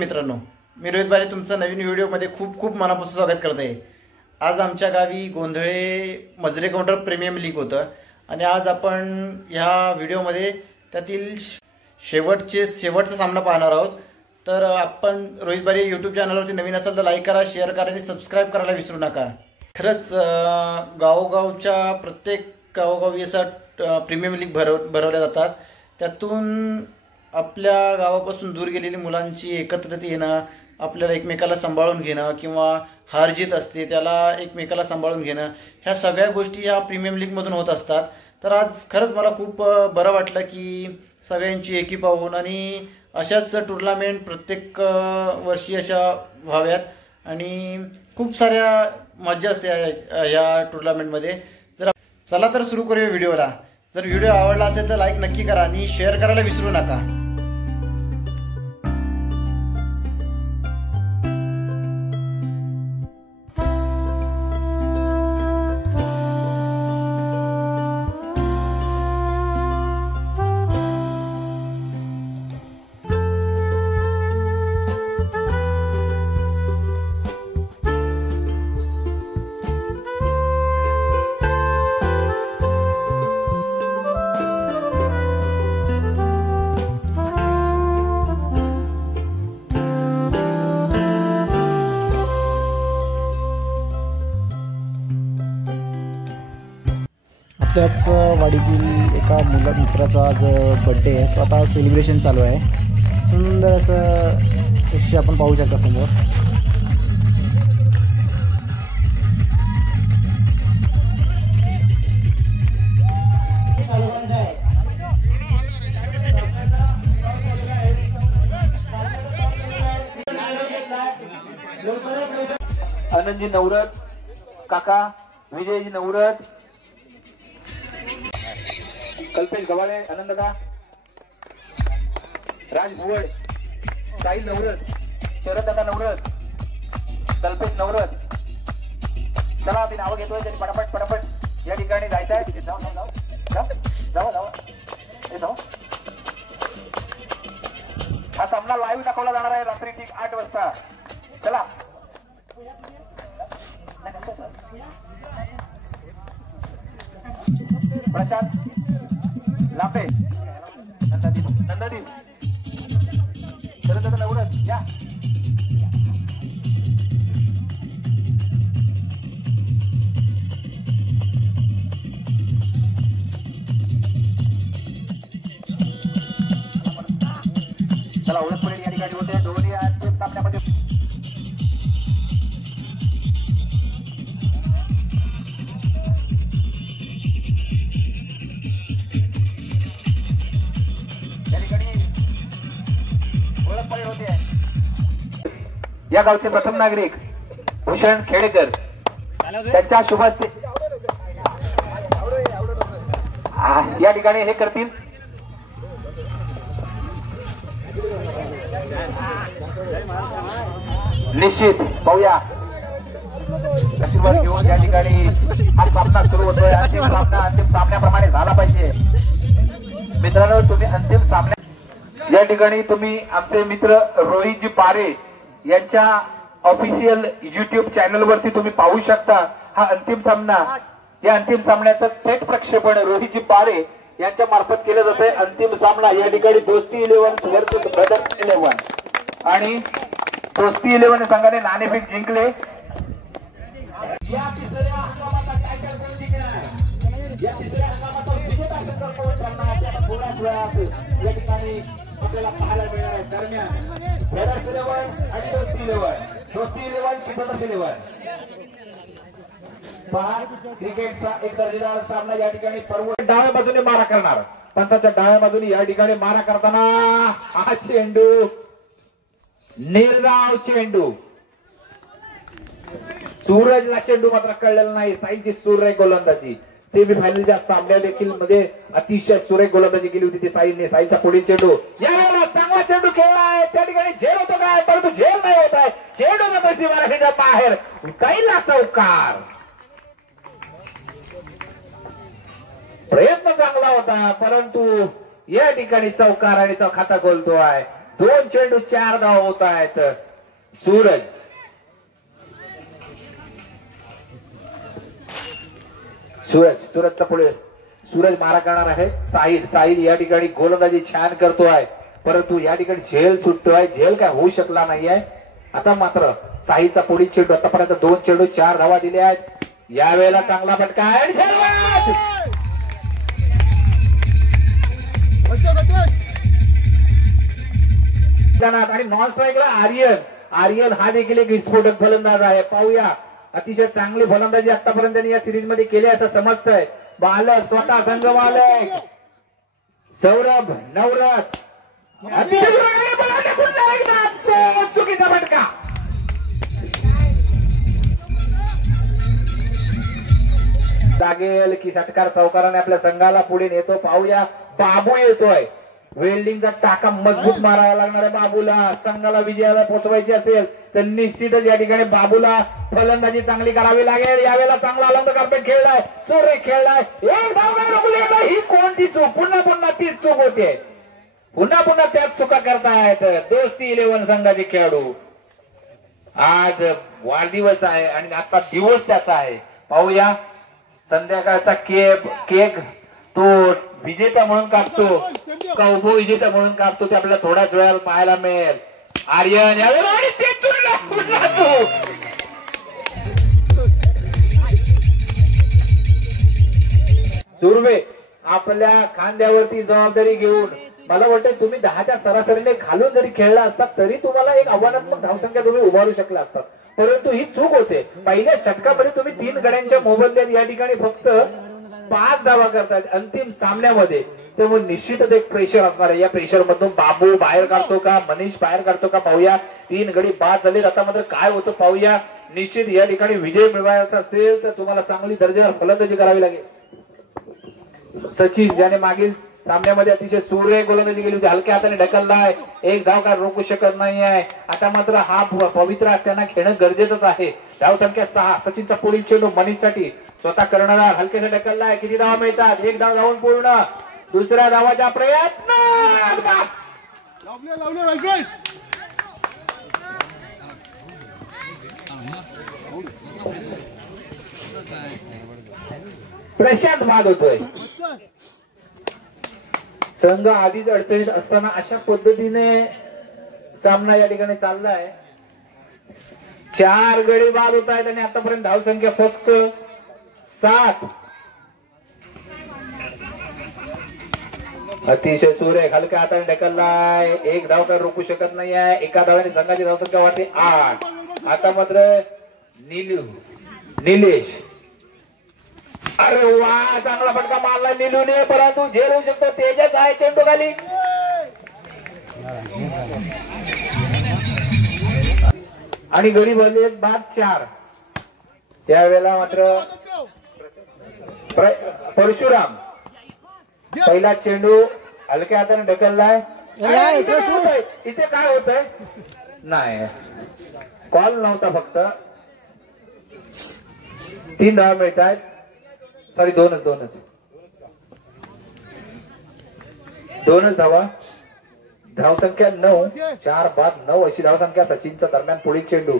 मित्रांनो, मी रोहित बारे तुमचं नवीन व्हिडिओमध्ये खूप खूप मनापासून स्वागत करत आहे। आज आमच्या गावी गोंधळे मजरे काउंटर प्रीमियम लीग होतं आणि आज आपण ह्या व्हिडिओमध्ये त्यातील शेवटचा सामना पाहणार आहोत। तर आपण रोहित बारे यूट्यूब चॅनलवरती नवीन असाल तर लाईक करा, शेअर करा आणि सबस्क्राईब करायला विसरू नका। खरंच गावोगावच्या प्रत्येक गावोगावी असा प्रीमियम लीग भरवल्या जातात। त्यातून आपल्या गावापासून दूर गेलेली मुलांची एकत्रित येणं, आपल्याला एकमेकाला सांभाळून घेणं किंवा हार जीत असते त्याला एकमेकाला सांभाळून घेणं, ह्या सगळ्या गोष्टी ह्या प्रीमियम लीगमधून होत असतात। तर आज खरंच मला खूप बरं वाटलं की सगळ्यांची एकी पाहून आणि अशाच टुर्नामेंट प्रत्येक वर्षी अशा व्हाव्यात आणि खूप साऱ्या मजा असते ह्या टुर्नामेंटमध्ये। चला तर सुरू करूया व्हिडिओला। जर व्हिडिओ आवडला असेल तर लाईक नक्की करा आणि शेअर करायला विसरू नका। त्याच वाडीतील एका मित्राचा आज बर्थडे आहे, तो आता सेलिब्रेशन चालू आहे। सुंदर असं दृश्य आपण पाहू शकता समोर। आनंदजी नवरत काका, विजयजी नवरत, कल्पेश गवाळे, आनंद का, राज भुवड, साहिल नवरत, शरद दादा नवरत, कल्पेश नवरत। चला मी नाव घेतोय तरी पटापट या ठिकाणी जायचं आहे। तिथे जाऊ हा सामना लाईव्ह दाखवला जाणार आहे रात्री ठीक 8 वाजता। चला प्रशांत लांबे, नंदादीप शरद नवरत या। चला ओळख परेड या ठिकाणी होते दोन्ही अंतिम सामन्यामध्ये। या गावचे प्रथम नागरिक भूषण खेडेकर त्यांच्या शुभ हस्ते या ठिकाणी हे करतील। निश्चित पाहूया आशीर्वाद घेऊन या ठिकाणी हा सामना सुरू होतोय। अंतिम सामन्याप्रमाणे झाला पाहिजे मित्रांनो। तुम्ही अंतिम सामन्या या ठिकाणी तुम्ही आमचे मित्र रोहितजी पारे यांच्या ऑफिशियल YouTube चॅनल वरती तुम्ही पाहू शकता हा अंतिम सामना। या अंतिम सामन्याचं थेट प्रक्षेपण रोहितजी पारे यांच्या मार्फत केलं जातंय। अंतिम सामना या ठिकाणी दोस्ती 11 वर्सेस ब्रदर्स 11 आणि दोस्ती 11 संघाने नाणेफेक जिंकले। या तिसऱ्या हंगामाचा टायटल कोण जिंकणार, या तिसऱ्या हंगामाचा विजेता संघ कोण ठरणार त्याला थोड्याच वेळात या ठिकाणी आपल्याला पाहायला मिळणार आहे। दरम्यान ब्रदर्स 11 आणि दोस्ती 11 की ब्रदर्स 11 पहा क्रिकेटचा एक दर्जेदार सामना या ठिकाणी पर्व डाव्या बाजूने मारा करणार, पंचाच्या डाव्या बाजूने या ठिकाणी मारा करताना हा चेंडू नीलगाव चेंडू, सूरजला चेंडू मात्र कळलेला नाही। साईची सुरेख गोलंदाजी, सेमीफायनलच्या सामन्या देखील मध्ये अतिशय सुरेख गोलंदाजी केली होती ती साईचा पुढील चेंडू यावेळेला चांगला चेंडू खेळला आहे। त्या ठिकाणी झेल होतो काय, परंतु झेल नाही होत आहे। चेंडू मराठीच्या बाहेर कैला चौकार, प्रयत्न चांगला होता परंतु या ठिकाणी चौकार आणि खाता गोलतो आहे। 2 चेंडू 4 धावा होत आहेत. सूरजचा पुढे सूरज मारा करणार आहे. साहिल या ठिकाणी गोलंदाजी छान करतोय, परंतु या ठिकाणी झेल सुटतोय. झेल काय होऊ शकला नाहीये. आता मात्र साहिलचा पुढील चेंडू आतापर्यंत 2 चेंडू 4 धावा दिल्या आहेत. यावेळेला चांगला फटका आणि नॉन स्ट्राईकला आर्यन हा देखील एक विस्फोटक फलंदाज आहे. पाहूया, अतिशय चांगली फलंदाजी आतापर्यंत त्यांनी या सिरीज मध्ये केली असं समजतंय. बालक स्वतः संघ मालक सौरभ नवरथ चुकीचा फटका. लागेल की षटकार चौकाराने आपल्या संघाला पुढे नेतो. पाहूया, बाबू येतोय. वेल्डिंगचा टाका मजबूत मारावा लागणार आहे बाबूला. संघाला विजयाला पोहोचवायची असेल तर निश्चितच या ठिकाणी बाबूला फलंदाजी चांगली करावी लागेल. यावेळेला चांगला आनंद कार्पेट खेळलाय, सूर्य खेळलाय. एक धाव रोखली. ही कोणती चूक? पुन्हा तीच चूक होते. पुन्हा त्याच चुका करतायत दोस्ती 11 संघाचे खेळाडू. आज वाढदिवस आहे आणि आजचा दिवस त्याचा आहे. पाहूया, संध्याकाळचा केक तो विजेता म्हणून कापतो का उपविजेता म्हणून कापतो ते आपल्याला थोड्याच वेळाला पाहायला मिळेल. आर्यन यावेळेला सुर्वे आपल्या खांद्यावरती जबाबदारी घेऊन मला वाटतं तुम्ही 10च्या सरासरीने खालून जरी खेळला असता तरी तुम्हाला एक आव्हानात्मक धावसंख्या तुम्ही उभारू शकला असतात, परंतु ही चूक होते. पहिल्या षटकामध्ये तुम्ही 3 गड्यांच्या मोबदल्यात या ठिकाणी फक्त 5 धावा करतायत अंतिम सामन्यामध्ये. त्यामुळे निश्चितच एक प्रेशर असणार आहे. या प्रेशर मधून बाबू बाहेर काढतो का, मनीष बाहेर काढतो का पाहूया. 3 गडी बाद झाले. आता मात्र काय होतं पाहूया. निश्चित या ठिकाणी विजय मिळवायचा असेल तर तुम्हाला चांगली दर्जेदार फलंदाजी करावी लागेल. सचिन ज्याने मागील सामन्यामध्ये अतिशय सुरेख गोलंदाजी केली होती, हलक्या हाताने ढकललाय. एक धाव काय रोखू शकत नाही आहे. आता मात्र हा पवित्र त्यांना खेळणं गरजेचंच आहे. धाव संख्या 6. सचिनचा पुढील चेंडू मनीषसाठी स्वतः करणारा हलकेसा ढकललाय. किती धावा मिळतात? 1 धाव धावून पूर्ण. दुसऱ्या धावाचा प्रयत्न. प्रशांत बाद होतोय. संघ आधीच अडचणीत असताना अशा पद्धतीने सामना या ठिकाणी चाललाय. 4 गडी बाद होत आहेत आणि आतापर्यंत धाव संख्या फक्त 7. अतिशय सुरेख हलक्या हाताने ढकललाय. 1 धाव काय रोखू शकत नाही आहे. एका धावाने संघाची धावसंख्या वाढते 8. आता मात्र निलेश. अरे वा, चांगला फटका मारला निलूने, परंतु झेल होऊ शकतो. तेजस आहे चेंडू खाली आणि गडी भरले बाद 4. त्यावेळेला मात्र परशुराम पहिला चेंडू हलक्या हाताने ढकललाय. इथे काय होत आहे? नाही, कॉल नव्हता. फक्त 3 धावा मिळत आहेत. सॉरी, 2च धावा. धावसंख्या 9. 4 बाद 9 अशी धावसंख्या सचिनच्या दरम्यान. पुढील चेंडू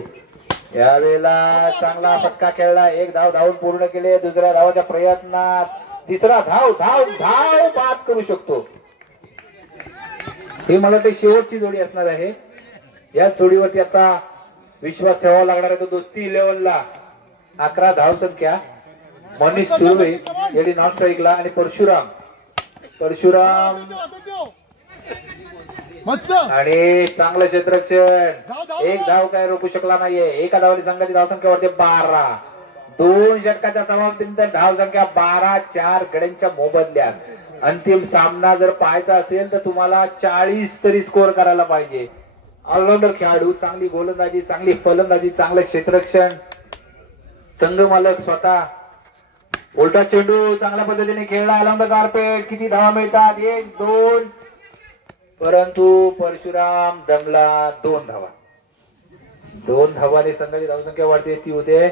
यावेळेला चांगला फटका खेळला. 1 धाव धावून पूर्ण केले. दुसऱ्या धावाच्या प्रयत्नात तिसरा धाव बाद करू शकतो. ही मला वाटते शेवटची जोडी असणार आहे. या जोडीवरती आता विश्वास ठेवावा लागणार आहे. तो दोस्ती 11ला 11 धावसंख्या. मनीष सुर्वे यांनी नॉन स्ट्राईकला आणि परशुराम आणि चांगलं क्षेत्ररक्षण. 1 धाव काय रोखू शकला नाहीये. एका धावाने संघाची धावसंख्या वाढते 12. 2 षटकाच्या समाप्तीनंतर धावसंख्या 12. 4 गड्यांच्या मोबदल्यात. अंतिम सामना जर पाहायचा असेल तर तुम्हाला 40 तरी स्कोर करायला पाहिजे. ऑलराऊंडर खेळाडू, चांगली गोलंदाजी, चांगली फलंदाजी, चांगलं क्षेत्ररक्षण. संघ मालक स्वतः. उलटा चेंडू चांगल्या पद्धतीने खेळला. अलंब कार्पेट. किती धावा मिळतात? 1 2. परंतु परशुराम दमला. 2 धावा. 2 धावाने संघाची धावसंख्या वाढते. ती होते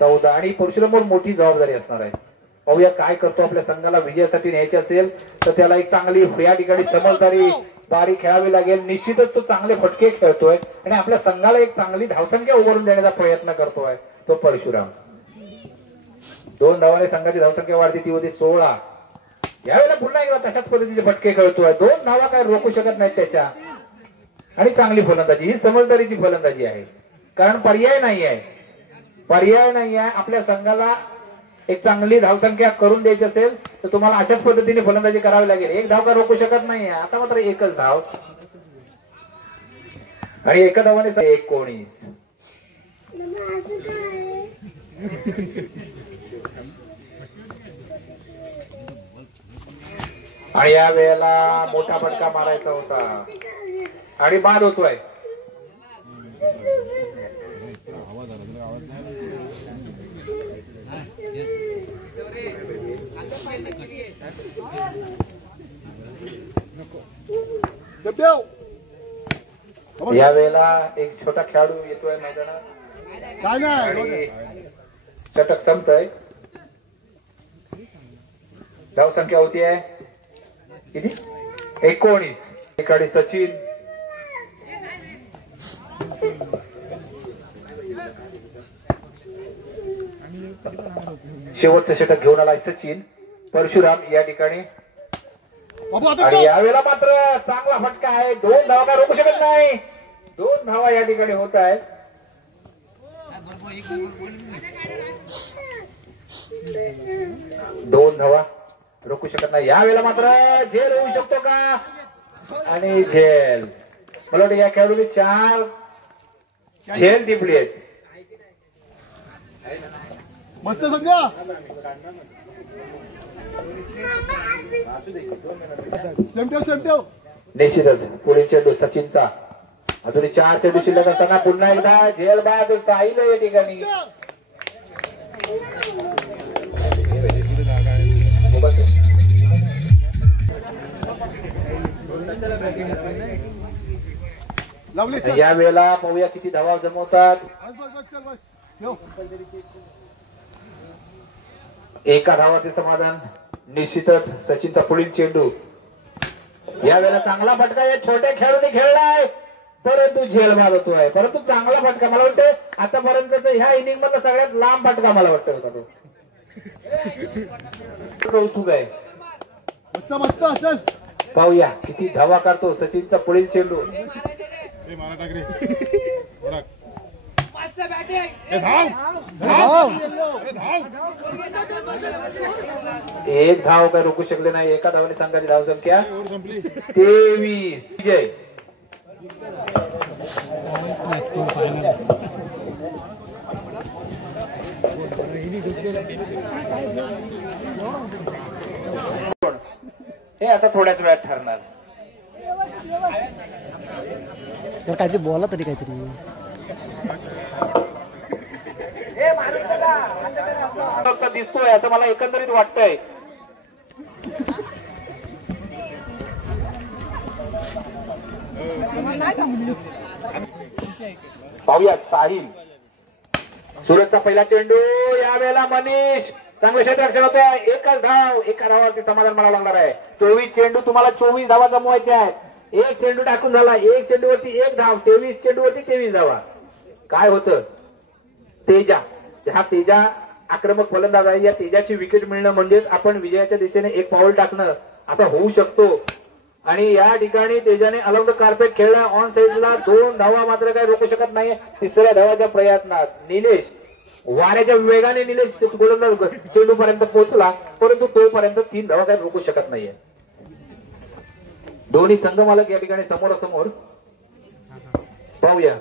14 आणि परशुरामवर मोठी जबाबदारी असणार आहे. पाहूया काय करतो. आपल्या संघाला विजयासाठी न्यायचे असेल तर त्याला एक चांगली या ठिकाणी समजदारी बारी खेळावी लागेल. निश्चितच तो चांगले फटके खेळतोय आणि आपल्या संघाला एक चांगली धावसंख्या उभारून देण्याचा प्रयत्न करतोय तो परशुराम. 2 धावाने संघाची धावसंख्या वाढते, ती होती 16. यावेळेला पुन्हा एकदा तशाच पद्धतीचे फटके खेळतोय. 2 धावा काय रोखू शकत नाहीत त्याच्या. आणि चांगली फलंदाजी, ही समजदारीची फलंदाजी आहे. कारण पर्याय नाही आहे. आपल्या संघाला एक चांगली धावसंख्या करून द्यायची असेल तर तुम्हाला अशाच पद्धतीने फलंदाजी करावी लागेल. 1 धाव का रोखू शकत नाहीये. आता मात्र 1च धाव आणि 1 धावाने 19. आणि या वेळेला मोठा फटका मारायचा होता आणि बाद होतोय. या वेळेला एक छोटा खेळाडू येतोय मैदानात. षटक संपतोय. धावसंख्या होती आहे किती? 19. एकाडी सचिन. शेवटचं षटक घेऊन आलाय सचिन. परशुराम या ठिकाणी आणि यावेळेला मात्र चांगला फटका आहे. 2 धावा का रोखू शकत नाही. 2 धावा या ठिकाणी होत आहेत. 2 धावा रोखू शकत नाही. यावेळेला मात्र झेल होऊ शकतो का? आणि झेल. मला वाटतं या खेळाडूने 4 झेल टिपली आहेत. मस्त सध्या निश्चितच पुढील चेंडू सचिनचा. अजून 4 चेंडू शिल्लक असताना पुन्हा एकदा झेल बाद साहिल या ठिकाणी. या वेळेला पाहूया किती धावा जमवतात. 1 धावाचे समाधान. निश्चितच सचिनचा पुढील चेंडू. या वेळेला चांगला फटका या छोट्या खेळाडूने खेळलाय परंतु झेल बाद होतोय. परंतु चांगला फटका. मला वाटतं आतापर्यंतचा ह्या इनिंग मधला सगळ्यात लांब फटका मला वाटतं होता तो. कौतुक आहे. पाहूया किती धावा काढतो सचिनचा पुढील चेंडू. 1 धाव काय रोखू शकले नाही. 1 धावाने संघाची धावसंख्या 23. विजय. हे आता थोड्याच वेळात ठरणार. काहीतरी बोला तरी काहीतरी. दिसतोय असं मला एकंदरीत वाटतंय. पाहूया साहिल. सुरतचा पहिला चेंडू. यावेळेला मनीष चांगलं क्षेत्ररक्षण होतंय. 1च धाव. 1 धावावरती समाधान म्हणावं लागणार आहे. 24 चेंडू तुम्हाला 24 धावा जमवायचे आहेत. 1 चेंडू टाकून झाला. 1 चेंडूवरती 1 धाव. 23 चेंडूवरती 23 धावा. काय होतं? तेजा. हा तेजा आक्रमक फलंदाज आहे. या तेजाची विकेट मिळणं म्हणजेच आपण विजयाच्या दिशेने 1 पाऊल टाकणं असं होऊ शकतो. आणि या ठिकाणी तेजाने अलाउड कार्पेट खेळला. ऑन साइडला 2 धावा मात्र काय रोखू शकत नाही. 3ऱ्या धावाच्या प्रयत्नात निलेश वाऱ्याच्या वेगाने निलेश गोलंदाज चेंडू पर्यंत पोहोचला परंतु तोपर्यंत 3 धावा काय रोखू शकत नाहीये. दोन्ही संघ मालक या ठिकाणी समोरासमोर. पाहूया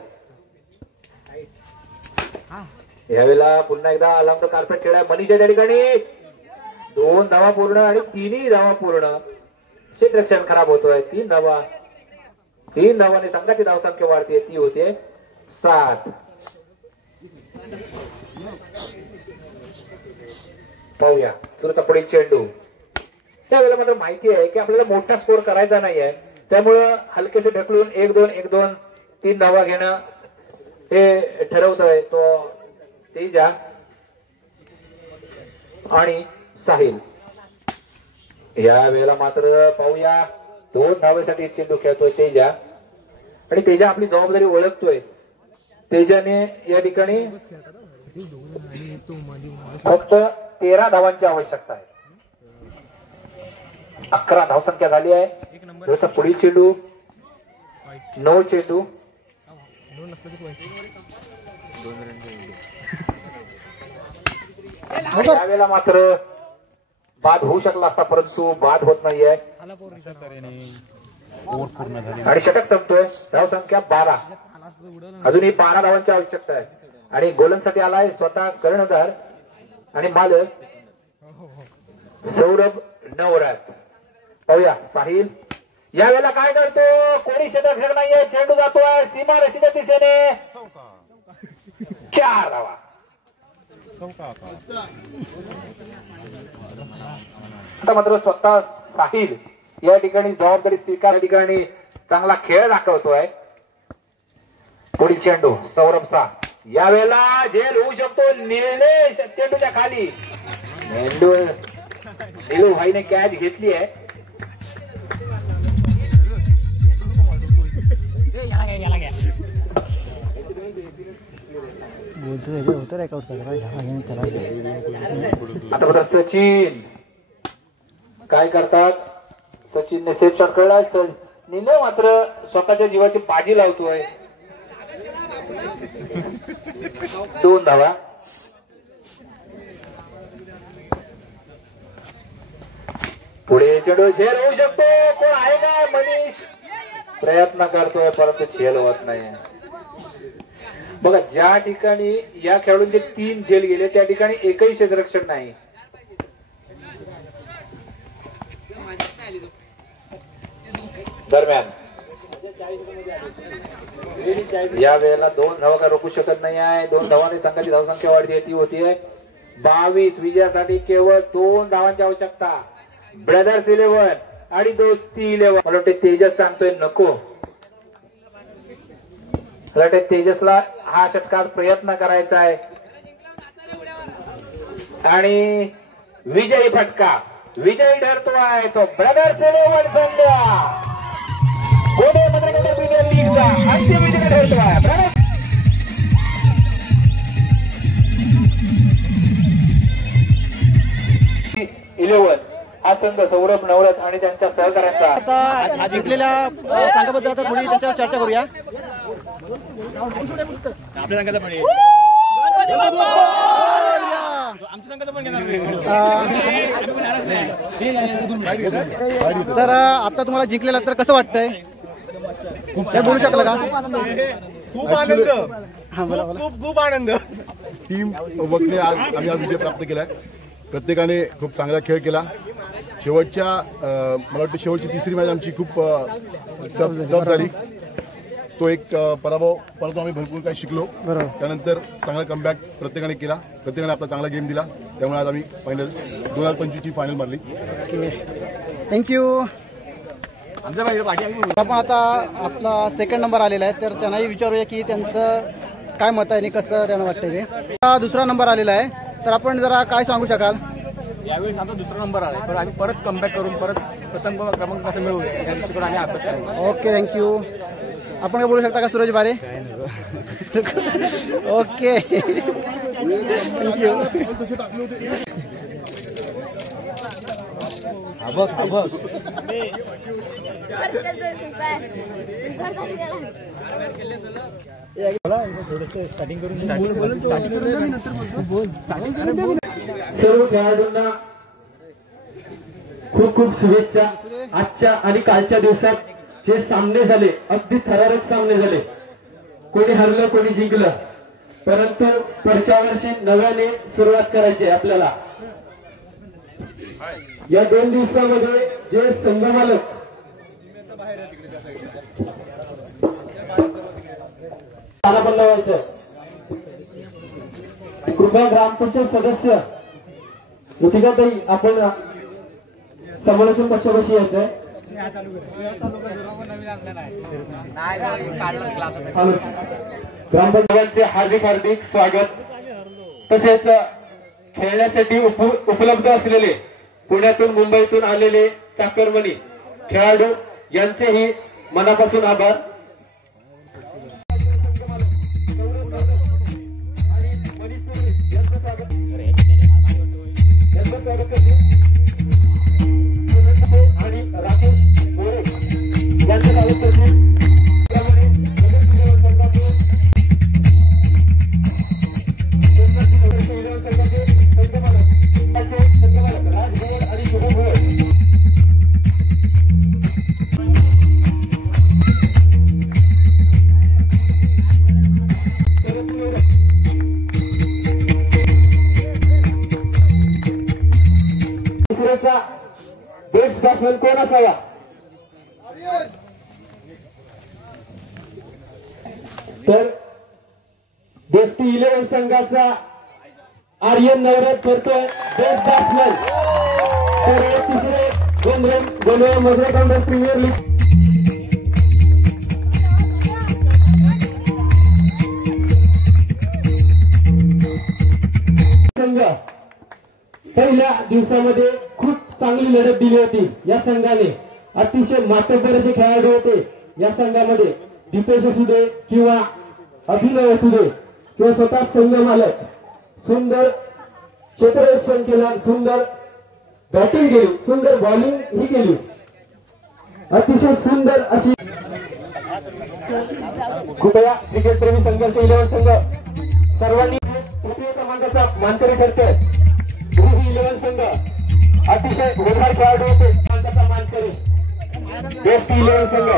यावेळेला पुन्हा एकदा अलाउड कार्पेट खेळला. मनीषा त्या ठिकाणी 2 धावा पूर्ण आणि 3ही धावा पूर्ण. क्षेत्ररक्षण खराब होतोय. 3 धावा. 3 धावाने संघाची धावसंख्या वाढते. ती होते 7. पाहूया सुरूचा पुढील चेंडू. त्यावेळेला मात्र माहिती आहे की आपल्याला मोठा स्कोर करायचा नाहीये. त्यामुळं हलकेसे ढकलून 1-2 1-2 3 धावा घेणं हे ठरवतोय तो तेजा. आणि साहिल. या वेळेला मात्र पाहूया 2 धावेसाठी चेंडू खेळतोय तेजा आणि तेजा आपली जबाबदारी ओळखतोय. तेजाने या ठिकाणी फक्त 13 धावांची आवश्यकता आहे. 11 धावसंख्या झाली आहे. पुढील चेंडू 9 चेंडू यावेळेला मात्र बाद होऊ शकला असता परंतु बाद होत नाहीये आणि षटक संपतोय. धावसंख्या 12. अजूनही 12 धावांची आवश्यकता आहे आणि गोलंदाजीसाठी आलाय स्वतः कर्णधार आणि मालक सौरभ नवरात. पाहूया साहिल यावेळेला काय करतो. कोणी षटक नाहीये. चेंडू जातोय सीमा रशीच्या दिशेने. 4 धावा. आता मात्र स्वतः साहिल या ठिकाणी जबाबदारी स्वीकार ठिकाणी चांगला खेळ दाखवतोय. पुढील चेंडू सौरभचा. यावेळेला झेल होऊ शकतो. निलेश चेंडूच्या खाली. निलू भाईने कॅच घेतली आहे. आता बघा सचिन काय करतात. सचिनने सेफ शॉट खेळला. निले मात्र स्वतःच्या जीवाची बाजी लावतोय. 2 धावा. पुढे चेंडू झेल होऊ शकतो. कोण आहे का. मनीष प्रयत्न करतोय परंतु झेल होत नाही. बघा ज्या ठिकाणी या खेळाडूंचे 3 झेल गेले त्या ठिकाणी एकही क्षेत्ररक्षक नाही. दरम्यान या वेळेला 2 धावा का रोखू शकत नाही आहे. 2 धावांनी संघाची धावसंख्या वाढती ती होतीये 22. विजयासाठी केवळ 2 धावांची आवश्यकता. ब्रदर्स 11 आणि दोस्ती 11. मला वाटते तेजस सांगतोय नको. मला वाटते तेजसला हा षटकार प्रयत्न करायचा आहे आणि विजयी फटका. विजयी ठरतो आहे तो ब्रदर्स 11 संघ. पुणे मद्रास प्रीमियर लीगचा अंतिम विजय ठरतो आहे. 11 हा संघ सौरभ नवरत आणि त्यांच्या सहकार्यांचा. आता जिंकलेल्या संघाबद्दल आता थोडी त्यांच्यावर चर्चा करूया. आपल्या संघाचा पण तर आता तुम्हाला जिंकलेला तर कसं वाटतंय. बोलू शकलं का. खूप आनंद. खूप आनंद. टीम वर्कने आज आम्ही हा विजय प्राप्त केलाय. प्रत्येकाने खूप चांगला खेळ केला. शेवटच्या मला वाटतं शेवटची 3री मॅच आमची खूप टफ झाली. तो एक पराभव परंतु आम्ही भरपूर काही शिकलो. त्यानंतर चांगला कमबॅक प्रत्येकाने केला. प्रत्येकाने आपला चांगला गेम दिला. त्यामुळे आज आम्ही फायनल 2025ची फायनल मारली. थँक्यू. आपण आता आपला 2nd नंबर आलेला आहे तर त्यांनाही विचारूया की त्यांचं काय मत आहे आणि कसं त्यांना वाटतंय ते. 2रा नंबर आलेला आहे तर आपण जरा काय सांगू शकाल. यावेळी आमचा 2रा नंबर आला पण आम्ही परत कमबॅक करून परत प्रथम क्रमांक कसं मिळवू या दृष्टीकडे आम्ही अभ्यास करतो. Okay thank you. आपण काय बोलू शकता का सूरज बारे. Okay thank you. सर्व खेळाडूंना खूप खूप शुभेच्छा. आजच्या आणि कालच्या दिवसात जे सामने झाले अगदी थरारक सामने झाले. कोणी हरलं कोणी जिंकलं परंतु पुढच्या वर्षी नव्याने सुरुवात करायची आपल्याला. या 2 दिवसामध्ये जे संघमालक लावायचं कृपया ग्रामपंचायत सदस्य मुतिकाताई आपण समालोचन कक्षापाशी यायचंय. ग्रामपंचायतचे हार्दिक स्वागत. तसेच खेळण्यासाठी उपलब्ध असलेले पुण्यातून मुंबईतून आलेले चाकरमणी खेळाडू यांचेही मनापासून आभार. आणि राकेश मोरे यांचे स्वागत करतील. आणि शुभम भोयर दुसऱ्याचा बेस्ट बॅट्समॅन कोण असावा? तर बेस्टी 11 संघाचा आर्यन नवरत करतोय बेस्ट बॅट्समॅन. तर हे तिसरे गोंधळे मजरे काउंटर प्रीमियर लीग संघ पहिल्या दिवसामध्ये खूप चांगली लढत दिली होती. या संघाने अतिशय मातब्बर असे खेळाडू होते. या संघामध्ये दीपेश असू दे किंवा अभिनव असू दे किंवा स्वतः संघ मालक सुंदर क्षेत्ररक्षण केलं, सुंदर बॅटिंग केली, सुंदर बॉलिंग ही केली. अतिशय सुंदर अशी कृपया क्रिकेट प्रेमी संघर्ष 11 संघ सर्वांनी तृतीय क्रमांकाचा मानकरी ठरतोय. 11 संघ अतिशय गुणवार खेळाडू होते. क्रमांकाचा मानकरी बेस्ट 11 संघ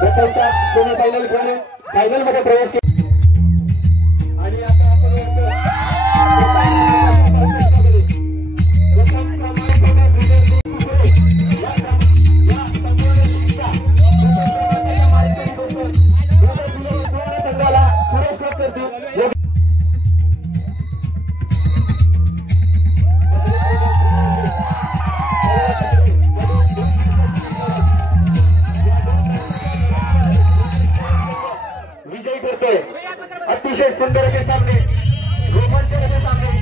प्रथमच्या सेमीफायनल खेळून फायनल मध्ये प्रवेश केला. आणि आता आपण संघाला पुरस्कृत करतो. विजयी करतोय. अतिशय सुंदर असे सामने, रोमांचक असे सामने,